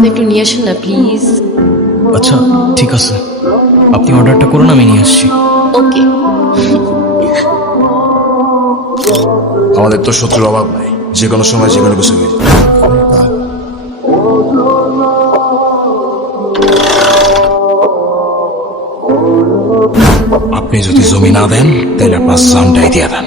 আপনি একটু নিয়ে আসেন না প্লিজ। আচ্ছা ঠিক আছে, আপনি অর্ডারটা করুন, আমি নিয়ে আসছি। ওকে। আমাদের তো শত্রুর অভাব নাই, যে কোনো সময় যে কোনো কিছু হয়ে যায়। আপনি যদি জমি না দেন তাহলে আপনার জানটাই দিয়ে দেন।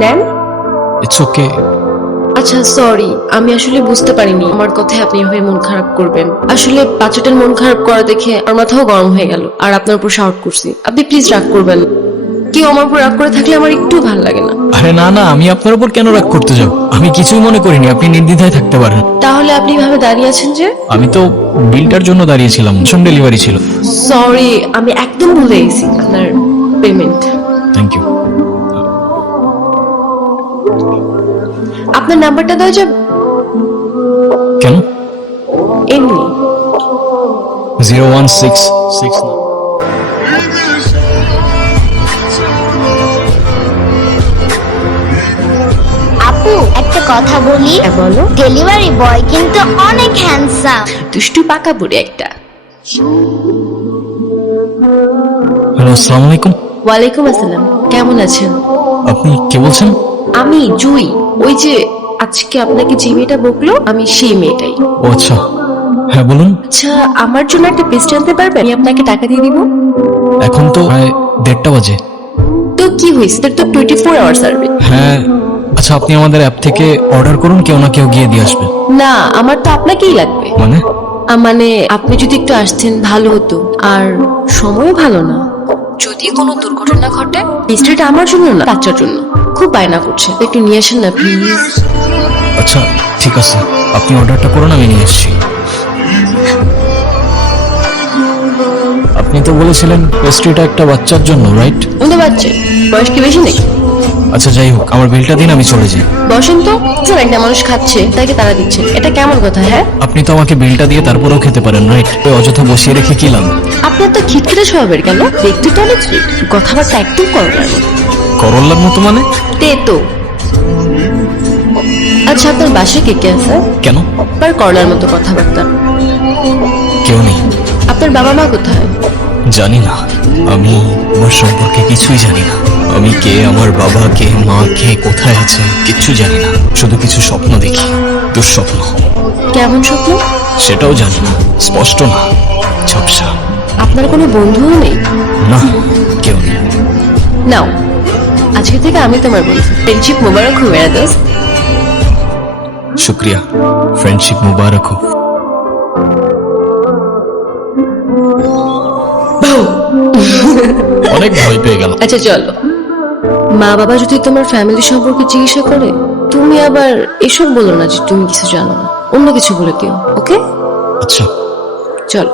নেন। It's okay. আচ্ছা সরি, আমি আসলে বুঝতে পারিনি আমার কথায় আপনি এভাবে মন খারাপ করবেন। আসলে বাচ্চাটার মন খারাপ করা দেখে আমার মাথাও গরম হয়ে গেল, আর আপনার উপর শাউট করছি। আপনি প্লিজ রাগ করবেন না। কেউ আমার উপর রাগ করে থাকলে আমার একটু ভালো লাগে না। আরে না না, আমি আপনার উপর কেন রাগ করতে যাব? আমি কিছুই মনে করিনি, আপনি নির্দ্বিধায় থাকতে পারেন। তাহলে আপনি ভাবে দাঁড়িয়ে আছেন যে? আমি তো বিলটার জন্য দাঁড়িয়েছিলাম, ডেলিভারি ছিল। সরি, আমি একদম ভুলে গেছি আপনার পেমেন্ট। Thank you. আপনার নাম্বারটা দেওয়া যাবে? কেন? এমনি। 0166 আপু একটা কথা বলি, হ্যাঁ বলো। ডেলিভারি বয় কিন্তু অনেক হ্যান্ডসাম। দুষ্টু পাকা বুড়ি একটা। হ্যালো, আসসালামু আলাইকুম। ওয়ালাইকুম আসসালাম, কেমন আছেন? আপনি কে বলছেন? আমি জুই, ওই যে আজকে আপনাকে যে মেয়েটা বকলো আমি সেই মেয়েটাই। ও আচ্ছা, হ্যাঁ বলুন। আচ্ছা, আমার জন্য একটা পেস্ট আনতে পারবেন? আমি আপনাকে টাকা দিয়ে দিব। এখন তো প্রায় 1:30 বাজে। তো কি হয়েছে, তোর তো 24 আওয়ার সার্ভিস। হ্যাঁ আচ্ছা, আপনি আমাদের অ্যাপ থেকে অর্ডার করুন, কেউ না কেউ গিয়ে দিয়ে আসবে। না, আমার তো আপনাকেই লাগবে। মানে? মানে আপনি যদি একটু আসতেন ভালো হতো, আর সময়ও ভালো না। যদি কোনো দুর্ঘটনা ঘটে, পেস্ট্রিটা আমার জন্য না, বাচ্চার জন্য। খুব বায়না করছে, একটু নিয়ে আসেন না প্লিজ। আচ্ছা ঠিক আছে, আপনি অর্ডারটা করুন, আমি নিয়ে আসছি। আপনি তো বলেছিলেন পেস্ট্রিটা একটা বাচ্চার জন্য, রাইট? কিন্তু বাচ্চা বয়স কি বেশি নাকি? আচ্ছা যাই হোক, আমার বিলটা দিন, আমি চলে যাই। বসেন তো। স্যার, একটা মানুষ খাচ্ছে তাকে তারা দিচ্ছেন, এটা কেমন কথা? হ্যাঁ, আপনি তো আমাকে বিলটা দিয়ে তারপরেও খেতে পারেন, রাইট? অযথা বসিয়ে রেখে কি লাভ? আপনার তো খিটখিটে স্বভাবের কেন? দেখতে তো অনেক সুইট, কথাবার্তা একদম করলার মতো। করল্লার মতো মানে? তো আচ্ছা, আপনার বাসায় কে কে আছে? কেন? আর করলার মতো কথাবার্তা। কেউ নেই। আপনার বাবা মা কোথায়? জানি না, আমি আমার সম্পর্কে কিছুই জানি না। আমি কে, আমার বাবা কে, মা কে, কোথায় আছে, কিচ্ছু জানি না। শুধু কিছু স্বপ্ন দেখি, দুঃস্বপ্ন। কেমন স্বপ্ন? সেটাও জানি না, স্পষ্ট না, ঝাপসা। আপনার কোনো বন্ধুও নেই? না, কেউ নেই। নাও, আজকে থেকে আমি তোমার বন্ধু। ফ্রেন্ডশিপ মোবারক হো মেরা দোস্ত। শুক্রিয়া, ফ্রেন্ডশিপ মুবারক হোক। অনেক ভয় পেয়ে গেল। আচ্ছা চলো, মা বাবা যদি তোমার ফ্যামিলি সম্পর্কে জিজ্ঞাসা করে, তুমি আবার এসব বলো না যে তুমি কিছু জানো না, অন্য কিছু বলে দিও। ওকে? আচ্ছা চলো।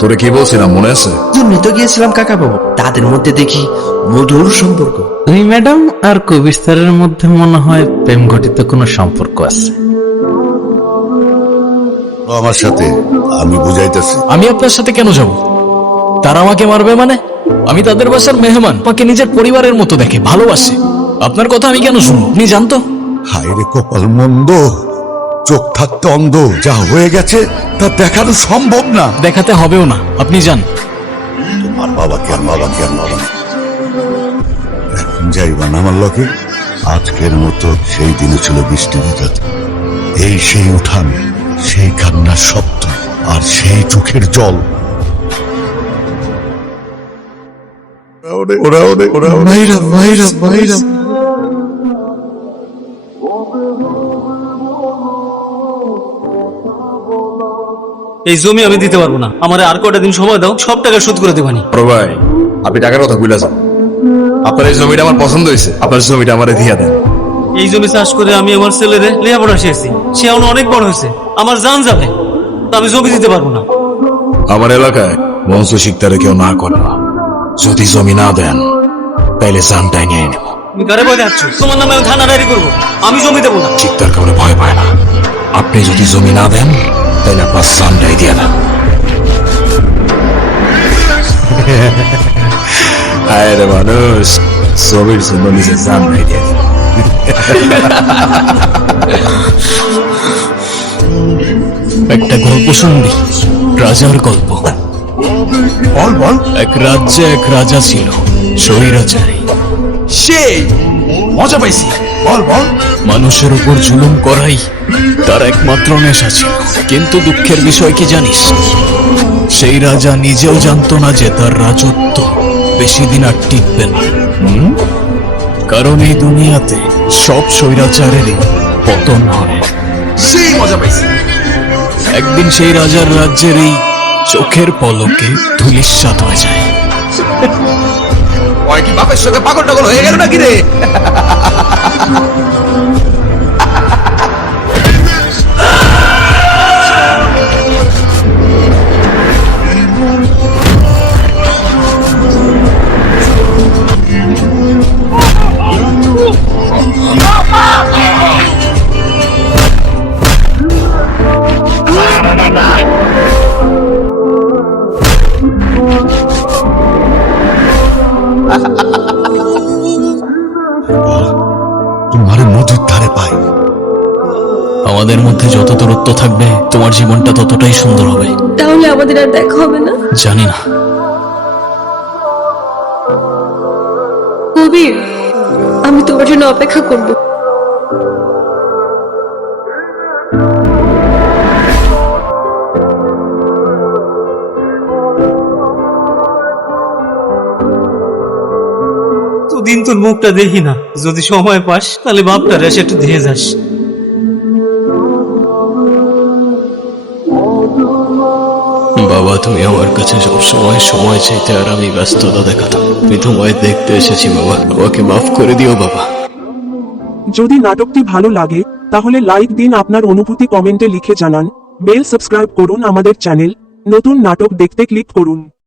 তোরে কি বলছিলাম মনে আছে? জন্য তো গিয়েছিলাম কাকা বাবু, তাদের মধ্যে দেখি মধুর সম্পর্ক। তুমি ম্যাডাম আর কবির স্যারের মধ্যে মনে হয় প্রেম ঘটিত কোনো সম্পর্ক আছে। আমার সাথে আমি বুঝাইতেছি। আমি আপনার সাথে কেন যাব? তারা আমাকে মারবে মানে? আমি তাদের বাসার মেহমান, আমাকে নিজের পরিবারের মতো দেখে, ভালোবাসে। আপনার কথা আমি কেন শুনবো? আপনি জানতো? হায় রে কপাল মন্দ, চোখ থাকতে অন্ধ। যা হয়ে গেছে তা দেখানো সম্ভব না। দেখাতে হবেও না, আপনি যান। তোমার বাবাকে আর বাবাকে আর বাবা এখন যাইবা না আমার লগে। আজকের মতো সেই দিনে ছিল বৃষ্টির রাত, এই সেই উঠান, সেই কান্নার শব্দ আর সেই চোখের জল। মাইরা মাইরা মাইরা এই জমি আমি দিতে পারবো না, আমার আর কটা দিন সময় দাও, সব টাকা শোধ করে দেবানি। বড় ভাই, আপনি টাকার কথা ভুলে যান। আপনার এই জমিটা আমার পছন্দ হয়েছে, আপনার জমিটা আমারে দিয়া দেন। এই জমি চাষ করে আমি আমার ছেলেরে লেখাপড়া শিখেছি, সে এখন অনেক বড় হয়েছে, আমার জান যাবে, তা আমি জমি দিতে পারবো না। আমার এলাকায় বংশ শিখতারে কেউ না করে না। যদি জমি না দেন তাইলে জানটাই নিয়ে নেব। তুমি কারে ভয় দেখাচ্ছ? তোমার নামে আমি থানা ডায়েরি করবো, আমি জমি দেবো না। শিখতার কারণে ভয় পায় না। আপনি যদি জমি না দেন তাইলে আপনার জানটাই দিয়ে দেন। হায় রে মানুষ, জমির জন্য নিজের জানটাই দিয়ে দেন। একটা গল্প শুনবি? রাজার গল্প। বল বল। এক রাজ্যে এক রাজা ছিল, স্বৈরাচারী। সেই মজা পাইছি, বল বল। মানুষের উপর জুলুম করাই তার একমাত্র নেশা ছিল। কিন্তু দুঃখের বিষয় কি জানিস? সেই রাজা নিজেও জানতো না যে তার রাজত্ব বেশি দিন আর টিকবে না। কারণ এই দুনিয়াতে সব স্বৈরাচারেরই পতন হয়। সেই মজা পাইছি। একদিন সেই রাজার রাজ্যের এই চোখের পলকে ধূলিসাৎ হয়ে যায়। ওই কি বাপের সঙ্গে পাগল টাগল হয়ে গেল নাকি রে? তোমার নদীর ধারে পাই। আমাদের মধ্যে যত দূরত্ব থাকবে তোমার জীবনটা ততটাই সুন্দর হবে। তাহলে আমাদের আর দেখা হবে না? জানি না। কবির, আমি তোমার জন্য অপেক্ষা করব। দিন তোর মুখটা দেখি না, যদি সময় পাস তাহলে বাপটারে এসে একটু দিয়ে যাস। বাবা, তুমি আমার কাছে সবসময় সময় চাইতে আর আমি ব্যস্ততা দেখাতাম। আমি তোমায় দেখতে এসেছি বাবা, আমাকে মাফ করে দিও বাবা। যদি নাটকটি ভালো লাগে তাহলে লাইক দিন, আপনার অনুভূতি কমেন্টে লিখে জানান। বেল সাবস্ক্রাইব করুন আমাদের চ্যানেল, নতুন নাটক দেখতে ক্লিক করুন।